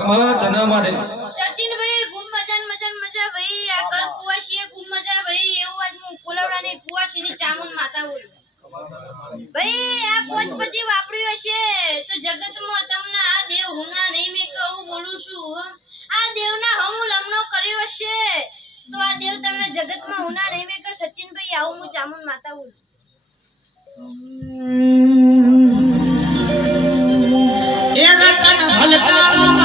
માં તના મારે સચિન ભાઈ ખૂબ મજા ભાઈ આ કર કુવાશીએ ખૂબ મજા ભાઈ એવું આજ હું કોલવડાની કુવાશીની ચામુન માતા બોલું ભાઈ આ પોચ પછી વાપર્યું હશે તો જગતમાં તમને આ દેવ હુના નહીં મે કહું બોલું છું આ દેવના હમુ લમણો કર્યો હશે તો આ દેવ તમને જગતમાં હુના નહીં મે કર સચિનભાઈ આવું હું ચામુન માતા બોલું એ રતન હલકા